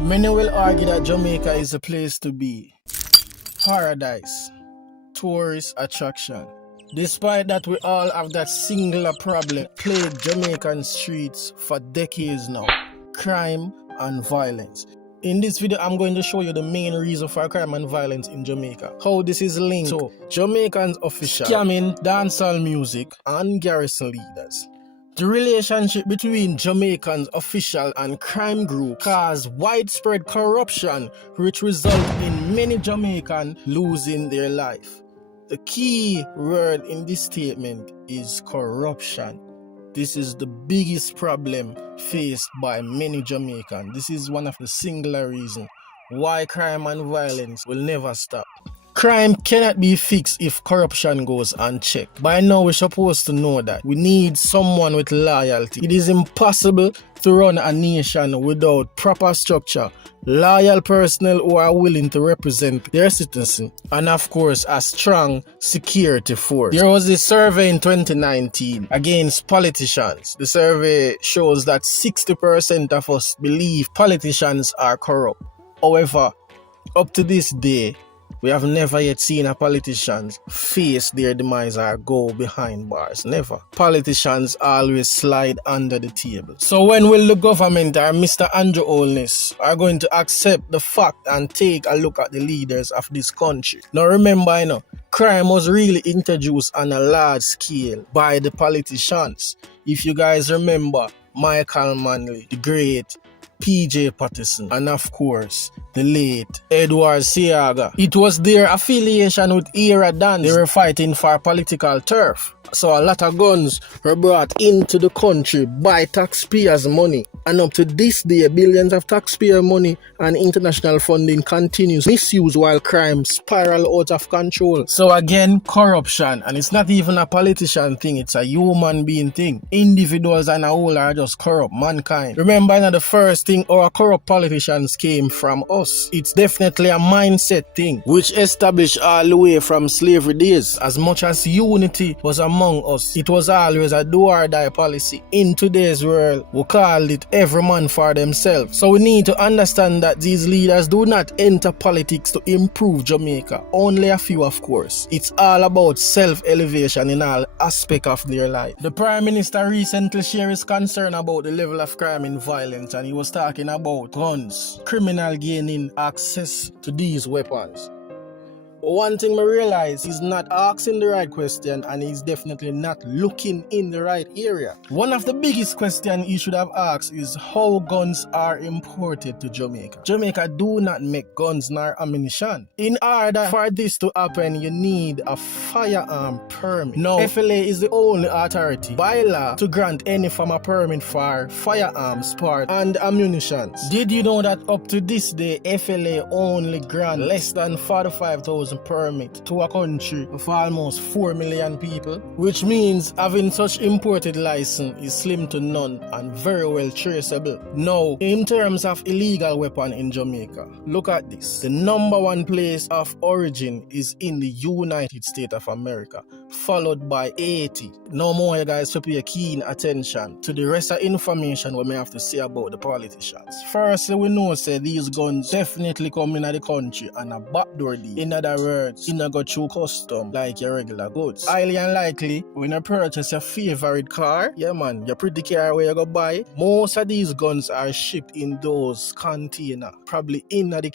Many will argue that Jamaica is a place to be. Paradise. Tourist attraction. Despite that, we all have that singular problem plagued Jamaican streets for decades now. Crime and violence. In this video, I'm going to show you the main reason for crime and violence in Jamaica. How this is linked to Jamaicans official scamming, dancehall music, and garrison leaders. The relationship between Jamaicans official and crime group caused widespread corruption, which resulted in many Jamaicans losing their life. The key word in this statement is corruption. This is the biggest problem faced by many Jamaicans. This is one of the singular reasons why crime and violence will never stop. Crime cannot be fixed if corruption goes unchecked. By now we're supposed to know that. We need someone with loyalty. It is impossible to run a nation without proper structure, loyal personnel who are willing to represent their citizens, and of course a strong security force. There was a survey in 2019 against politicians. The survey shows that 60% of us believe politicians are corrupt. However, up to this day, we have never yet seen a politician face their demise or go behind bars. Never. Politicians always slide under the table. So when will the government or Mr. Andrew Holness are going to accept the fact and take a look at the leaders of this country? Now remember, crime was really introduced on a large scale by the politicians. If you guys remember, Michael Manley, the great PJ Patterson, and of course, the late Edward Seaga. It was their affiliation with Era Dan. They were fighting for political turf. So a lot of guns were brought into the country by taxpayers' money. And up to this day, billions of taxpayer money and international funding continues misuse while crime spiral out of control. So again, corruption. And it's not even a politician thing, it's a human being thing. Individuals and a whole are just corrupt, mankind. Remember, the first thing our corrupt politicians came from us. It's definitely a mindset thing, which established all the way from slavery days. As much as unity was among us, it was always a do or die policy. In today's world, we call it every man for themselves. So we need to understand that these leaders do not enter politics to improve Jamaica. Only a few, of course. It's all about self-elevation in all aspects of their life. The Prime Minister recently shared his concern about the level of crime and violence, and he was talking about guns, criminal gaining access to these weapons. One thing I realize, he's not asking the right question and he's definitely not looking in the right area. One of the biggest questions he should have asked is how guns are imported to Jamaica. Jamaica do not make guns nor ammunition. In order for this to happen, you need a firearm permit. Now, FLA is the only authority by law to grant any form of permit for firearms, parts, and ammunition. Did you know that up to this day, FLA only grant less than 45,000 permit to a country of almost 4 million people, which means having such imported license is slim to none and very well traceable. Now, in terms of illegal weapon in Jamaica, look at this. The #1 place of origin is in the United States of America, followed by Haiti. No more, you guys, to pay keen attention to the rest of information we may have to say about the politicians. Firstly, we know these guns definitely come in the country and a backdoor deal. In other words, you not go through custom like your regular goods. Highly unlikely, when you purchase your favorite car, yeah man, your pretty car where you go buy, most of these guns are shipped in those containers, probably in the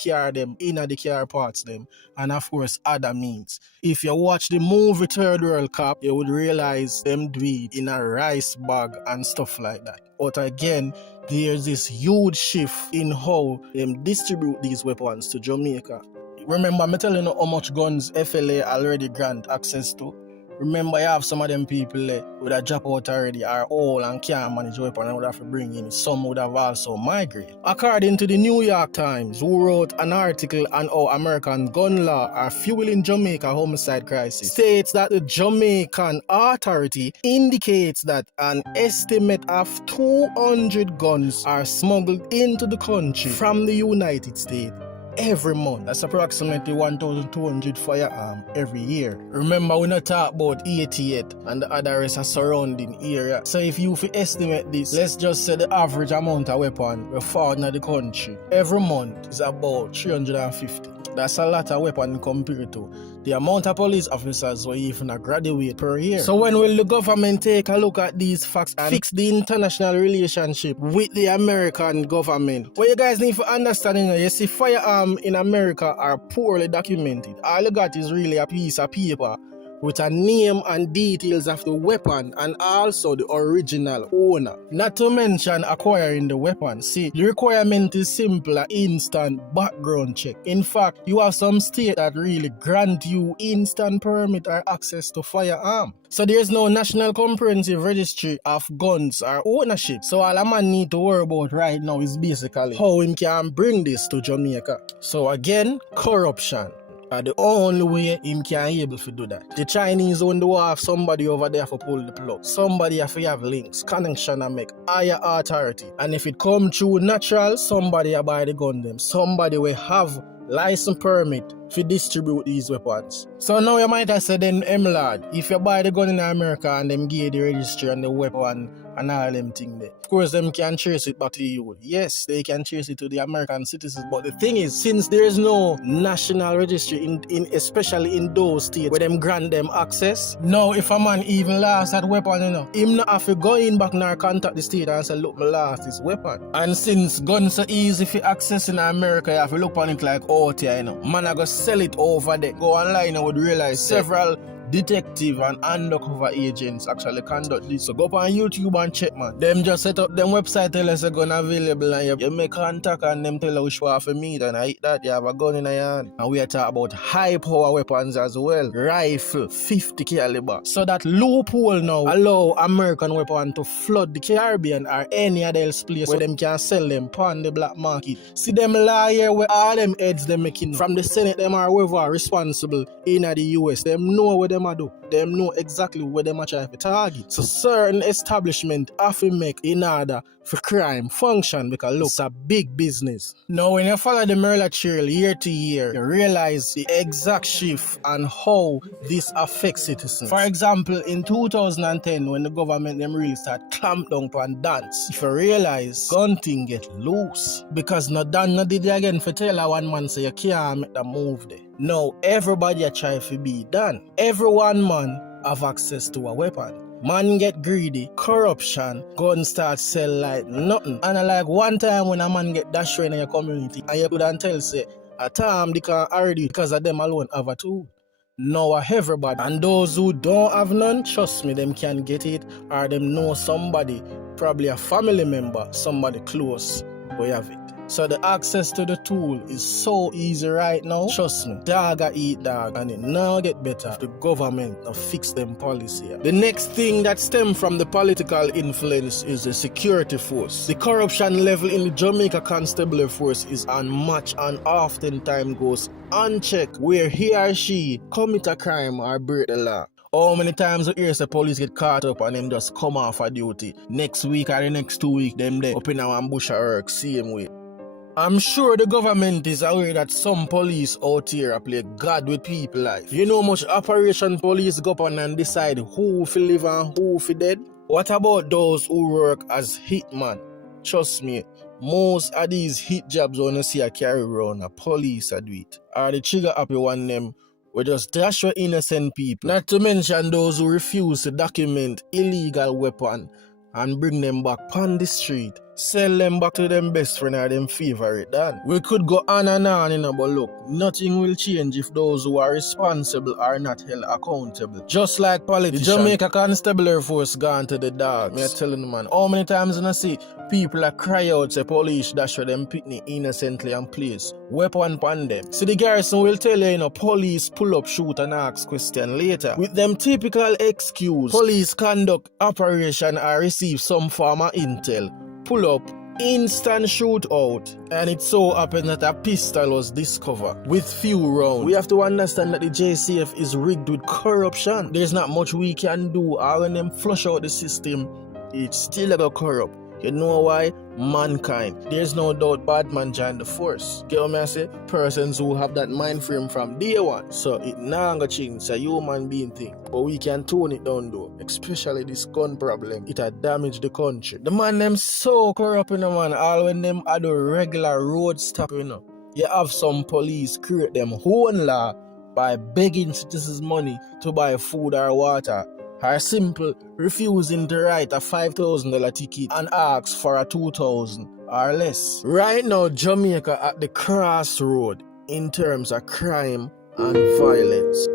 car parts them, and of course other means. If you watch the movie Third World Cup, you would realize them do it in a rice bag and stuff like that. But again, there's this huge shift in how them distribute these weapons to Jamaica. Remember, me telling you how much guns FLA already grant access to. Remember, you have some of them people would have dropped out already, are old and can't manage weapon and would have to bring in. Some would have also migrated. According to the New York Times, who wrote an article on how American gun law are fueling Jamaica homicide crisis, states that the Jamaican authority indicates that an estimate of 200 guns are smuggled into the country from the United States every month. That's approximately 1,200 firearms every year. Remember, we not talk about 88 and the other rest are surrounding area. So if you estimate this, let's just say the average amount of weapon we found in the country every month is about 350. That's a lot of weapons compared to the amount of police officers who even graduate per year. So when will the government take a look at these facts and fix the international relationship with the American government? What you guys need to understand, you see, firearms in America are poorly documented. All you got is really a piece of paper with a name and details of the weapon and also the original owner. Not to mention acquiring the weapon. See, the requirement is simple, instant background check. In fact, you have some states that really grant you instant permit or access to firearm. So there's no national comprehensive registry of guns or ownership. So all a man need to worry about right now is basically how him can bring this to Jamaica. So again, corruption are the only way him can able to do that. The Chinese only have somebody over there for pull the plug. Somebody have to have links, connection and make higher authority. And if it come through natural, somebody buy the gun them. Somebody will have license permit to distribute these weapons. So now you might have said then, Mlard, if you buy the gun in America and them give the registry and the weapon and all them things there, of course them can trace it back to you. Yes, they can trace it to the American citizens. But the thing is, since there is no national registry in especially in those states where them grant them access, now if a man even lost that weapon, him not have to go in back and contact the state and say, look, me lost this weapon. And since guns are easy for access in America, you have to look on it like out here, Man, I go sell it over there. Go online and would realize several detective and undercover agents actually conduct this. So go up on YouTube and check, man. Them just set up them website, tell us a gun available, and you make contact and them tell you which one for meet, and I hit that you have a gun in your hand. And we are talking about high power weapons as well. Rifle, 50 caliber. So that loophole now allow American weapon to flood the Caribbean or any other else place where them can sell them on the black market. See them liar where all them heads them making from the Senate, them are whoever responsible in the US. Them know what them do. Them know exactly where them are trying to target. So certain establishment have to make in order for crime function, because look, it's a big business. Now when you follow the Mlard trail year to year, you realize the exact shift and how this affects citizens. For example, in 2010, when the government them really start clamp down on dance, if you realize gun thing get loose, because no done no did it again for tell a one man say you can't make the move there. Now everybody a try to be done. Every one man have access to a weapon. Man get greedy, corruption, gun start sell like nothing. And like one time when a man get dash in your community and you couldn't tell say a time they can already because of them alone have a tool. Now everybody, and those who don't have none, trust me, them can get it, or them know somebody, probably a family member, somebody close who have it. So the access to the tool is so easy right now. Trust me, dog a eat dog, and it now get better if the government now fix them policy. The next thing that stems from the political influence is the security force. The corruption level in the Jamaica Constabulary Force is unmatched and oftentimes goes unchecked, where he or she commit a crime or break the law. How many times you hear the police get caught up and them just come off of duty? Next week or the next 2 weeks, them there up in our ambush or work, same way. I'm sure the government is aware that some police out here play God with people life. You know much operation police go on and decide who fi live and who fi dead? What about those who work as hitman? Trust me, most of these hit jobs when you see a carry around a police a do it. Or the trigger happy one them we just dash for innocent people. Not to mention those who refuse to document illegal weapon and bring them back on the street. Sell them back to them best friend or them favorite done. We could go on and on, but look, nothing will change if those who are responsible are not held accountable. Just like politicians. The Jamaica Constabulary Force gone to the dogs. Me telling you, man, how many times I see people cry out say police dash for them picnic innocently and place weapon upon them. See, the garrison will tell you, police pull up, shoot and ask question later. With them typical excuse, police conduct operation or receive some form of intel. Pull up, instant shootout, and it so happened that a pistol was discovered with few rounds. We have to understand that the JCF is rigged with corruption. There's not much we can do, or when them flush out the system, it's still a corrupt. You know why? Mankind. There's no doubt bad man join the force. Get what I say? Persons who have that mind frame from day one. So it nah gonna change. It's a human being thing. But we can tone it down though. Especially this gun problem. It had damaged the country. The man them so corrupt in the man. All when them are the regular road stop, you know. You have some police create them own law by begging citizens money to buy food or water, or simple refusing to write a $5,000 ticket and ask for a $2,000 or less. Right now, Jamaica at the crossroad in terms of crime and violence.